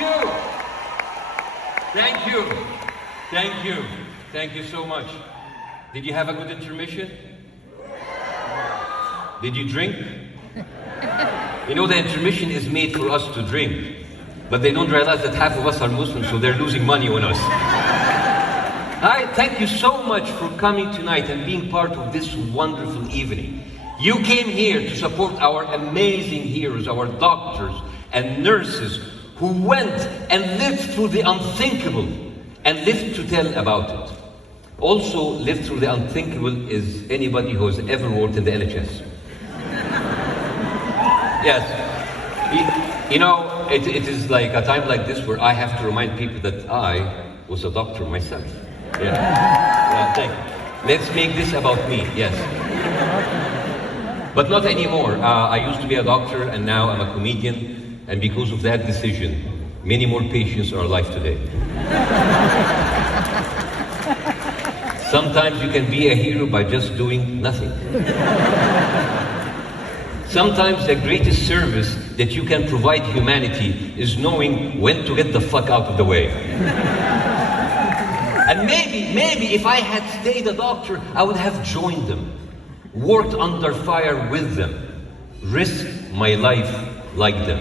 you. Thank you. Thank you. Thank you so much. Did you have a good intermission? Did you drink? You know, the intermission is made for us to drink, but they don't realize that half of us are Muslims, so they're losing money on us. I thank you so much for coming tonight and being part of this wonderful evening. You came here to support our amazing heroes, our doctors and nurses who went and lived through the unthinkable and lived to tell about it. Also, lived through the unthinkable is anybody who has ever worked in the NHS. Yes. You know, it is like a time like this where I have to remind people that I was a doctor myself. Yeah, thank you. Let's make this about me, yes. But not anymore. I used to be a doctor and now I'm a comedian, and because of that decision, many more patients are alive today. Sometimes you can be a hero by just doing nothing. Sometimes the greatest service that you can provide humanity is knowing when to get the fuck out of the way. And maybe if I had stayed a doctor, I would have joined them, worked under fire with them, risked my life like them.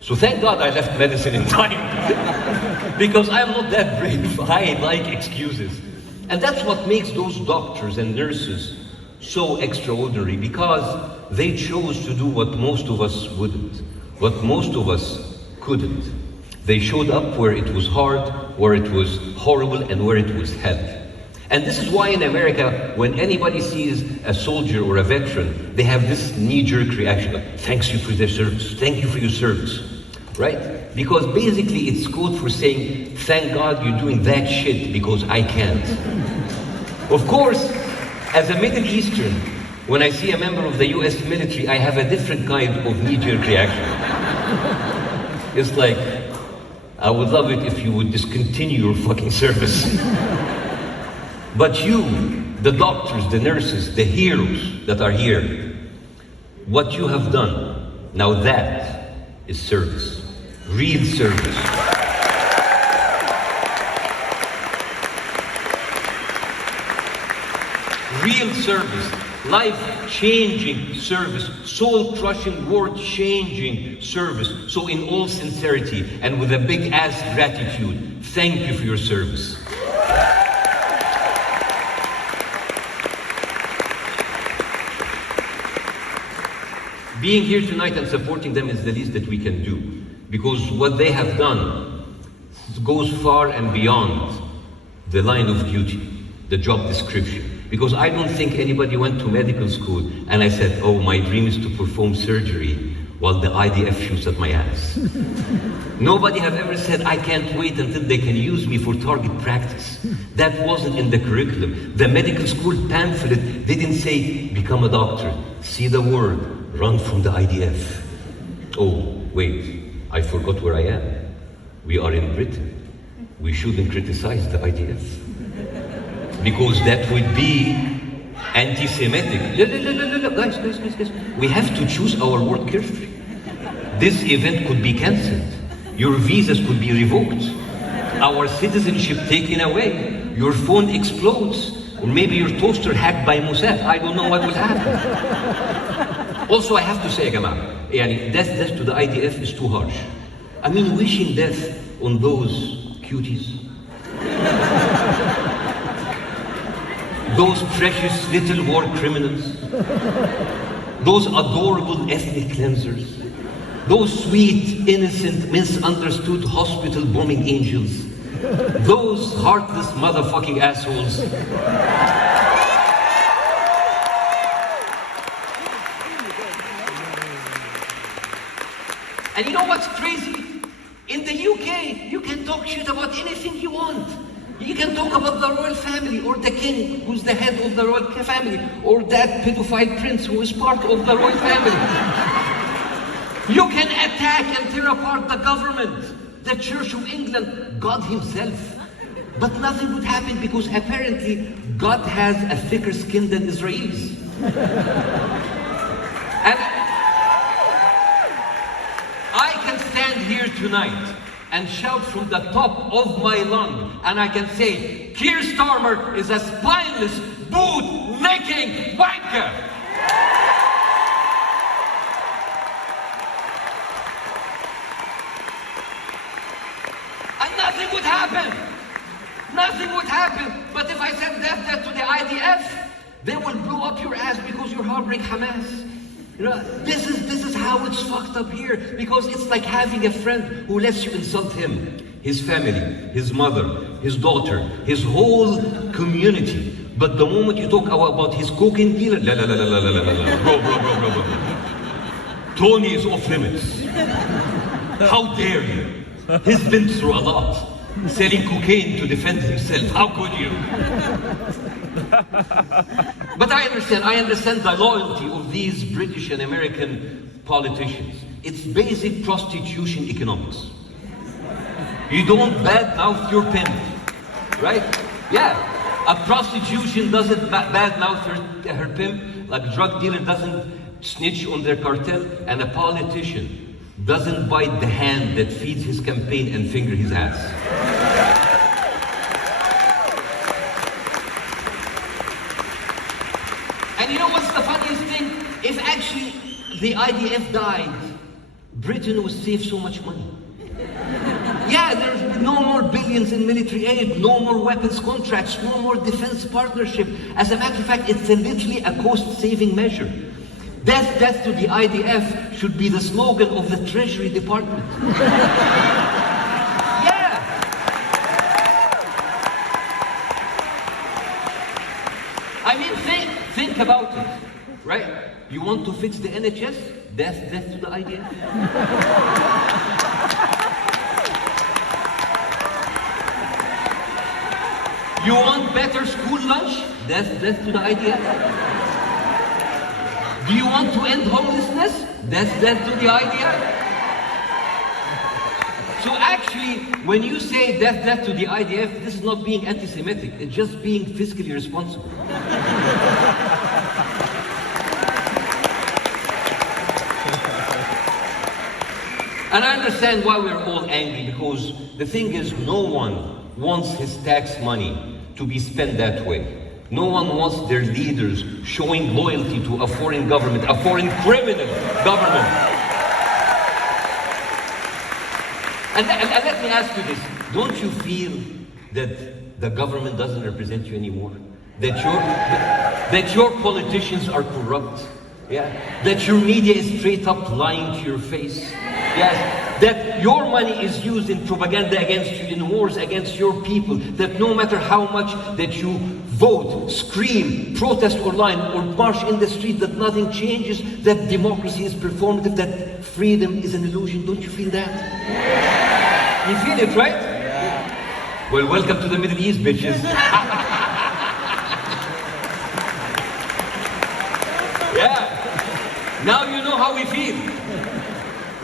So thank God I left medicine in time, because I'm not that brave. I like excuses. And that's what makes those doctors and nurses so extraordinary, because they chose to do what most of us wouldn't, what most of us couldn't. They showed up where it was hard, where it was horrible, and where it was hell. And this is why in America, when anybody sees a soldier or a veteran, they have this knee-jerk reaction, like, thanks you for their service, thank you for your service, right? Because basically it's code for saying, thank God you're doing that shit because I can't. Of course, as a Middle Eastern, when I see a member of the US military, I have a different kind of knee-jerk reaction. It's like, I would love it if you would discontinue your fucking service. But you, the doctors, the nurses, the heroes that are here, what you have done, now that is service, real service. Real service, life-changing service, soul-crushing, world-changing service. So in all sincerity and with a big-ass gratitude, thank you for your service. Being here tonight and supporting them is the least that we can do, because what they have done goes far and beyond the line of duty, the job description. Because I don't think anybody went to medical school and I said, oh, my dream is to perform surgery while the IDF shoots at my ass. Nobody have ever said, I can't wait until they can use me for target practice. That wasn't in the curriculum. The medical school pamphlet didn't say, become a doctor, see the world, run from the IDF. Oh, wait, I forgot where I am. We are in Britain. We shouldn't criticize the IDF, because that would be anti-Semitic. Look, guys. We have to choose our word carefully. This event could be cancelled. Your visas could be revoked. Our citizenship taken away. Your phone explodes. Or maybe your toaster hacked by Mossad. I don't know what will happen. Also, I have to say, Jama'ah, death to the IDF is too harsh. I mean, wishing death on those cuties. Those precious little war criminals, those adorable ethnic cleansers, those sweet, innocent, misunderstood hospital bombing angels, those heartless motherfucking assholes. And you know what's crazy? In the UK, you can talk shit about anything you want. You can talk about the royal family, or the king, who's the head of the royal family, or that pedophile prince who is part of the royal family. You can attack and tear apart the government, the Church of England, God himself. But nothing would happen, because apparently God has a thicker skin than Israelis. And I can stand here tonight and shout from the top of my lung, and I can say, Keir Starmer is a spineless, boot-licking wanker. And nothing would happen. Nothing would happen. But if I said that to the IDF, they will blow up your ass because you're harboring Hamas. You know, this is how it's fucked up here, because it's like having a friend who lets you insult him, his family, his mother, his daughter, his whole community. But the moment you talk about his cocaine dealer, la la la la la la la la, bro. Tony is off limits. How dare you? He's been through a lot, selling cocaine to defend himself. How could you? But I understand the loyalty of these British and American politicians. It's basic prostitution economics. You don't badmouth your pimp, right? Yeah, a prostitution doesn't badmouth her pimp, like a drug dealer doesn't snitch on their cartel, and a politician doesn't bite the hand that feeds his campaign and finger his ass. And you know what's the funniest thing? If actually the IDF died, Britain would save so much money. Yeah, there's no more billions in military aid, no more weapons contracts, no more defense partnership. As a matter of fact, it's literally a cost-saving measure. Death to the IDF should be the slogan of the Treasury Department. Yeah. I mean, think about it, right? You want to fix the NHS? Death to the IDF. You want better school lunch? Death to the IDF. Do you want to end homelessness? Death to the IDF. So actually, when you say death to the IDF, this is not being anti-Semitic, it's just being fiscally responsible. And I understand why we're all angry, because the thing is, no one wants his tax money to be spent that way. No one wants their leaders showing loyalty to a foreign government, a foreign criminal government. And let me ask you this, don't you feel that the government doesn't represent you anymore? That your politicians are corrupt? Yeah? That your media is straight up lying to your face? Yes, that your money is used in propaganda against you, in wars against your people, that no matter how much that you vote, scream, protest online, or march in the street, that nothing changes, that democracy is performative, that freedom is an illusion. Don't you feel that? Yeah. You feel it, right? Yeah. Well, welcome to the Middle East, bitches. Yeah. Now you know how we feel.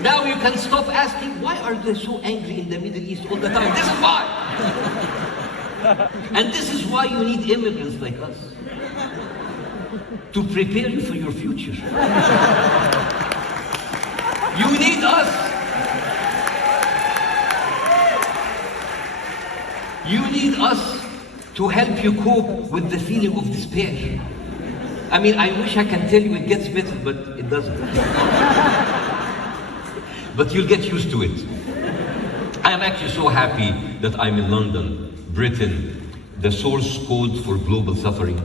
Now you can stop asking, why are they so angry in the Middle East all the time? This is why! And this is why you need immigrants like us. To prepare you for your future. You need us. You need us to help you cope with the feeling of despair. I mean, I wish I can tell you it gets better, but it doesn't. But you'll get used to it. I am actually so happy that I'm in London, Britain, the source code for global suffering,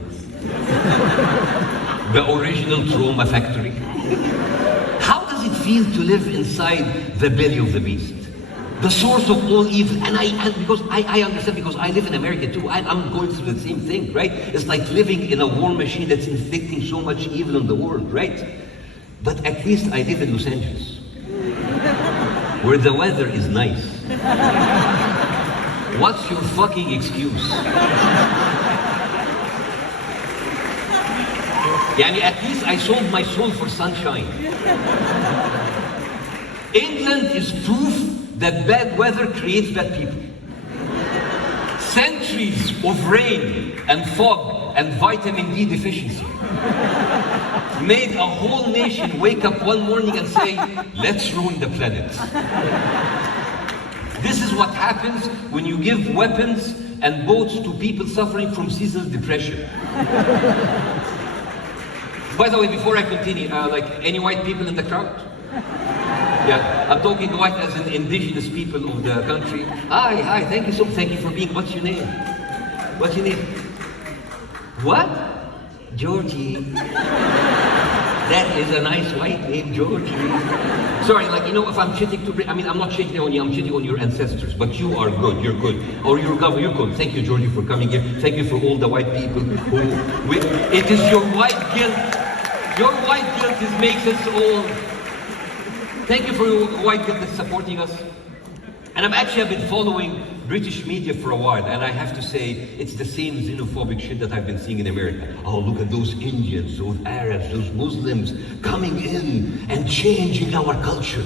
the original trauma factory. How does it feel to live inside the belly of the beast? The source of all evil. And because I understand, because I live in America too, I'm going through the same thing, right? It's like living in a war machine that's inflicting so much evil on the world, right? But at least I live in Los Angeles, where the weather is nice. What's your fucking excuse? Yani, at least I sold my soul for sunshine. England is proof that bad weather creates bad people. Centuries of rain and fog and vitamin D deficiency. made a whole nation wake up one morning and say, let's ruin the planet. This is what happens when you give weapons and boats to people suffering from seasonal depression. By the way, before I continue, like any white people in the crowd? Yeah, I'm talking white as in indigenous people of the country. Hi, thank you so much. Thank you for being, what's your name? What's your name? What? Georgie. That is a nice white name, Georgie. Sorry, like, you know, if I'm cheating to, I mean, I'm not cheating on you, I'm cheating on your ancestors, but you are good, you're good. Or you're good. Thank you, Georgie, for coming here. Thank you for all the white people who, it is your white guilt. Your white guilt makes us all. Thank you for your white guilt that's supporting us. And I've been following British media for a while, and I have to say, it's the same xenophobic shit that I've been seeing in America. Oh, look at those Indians, those Arabs, those Muslims coming in and changing our culture.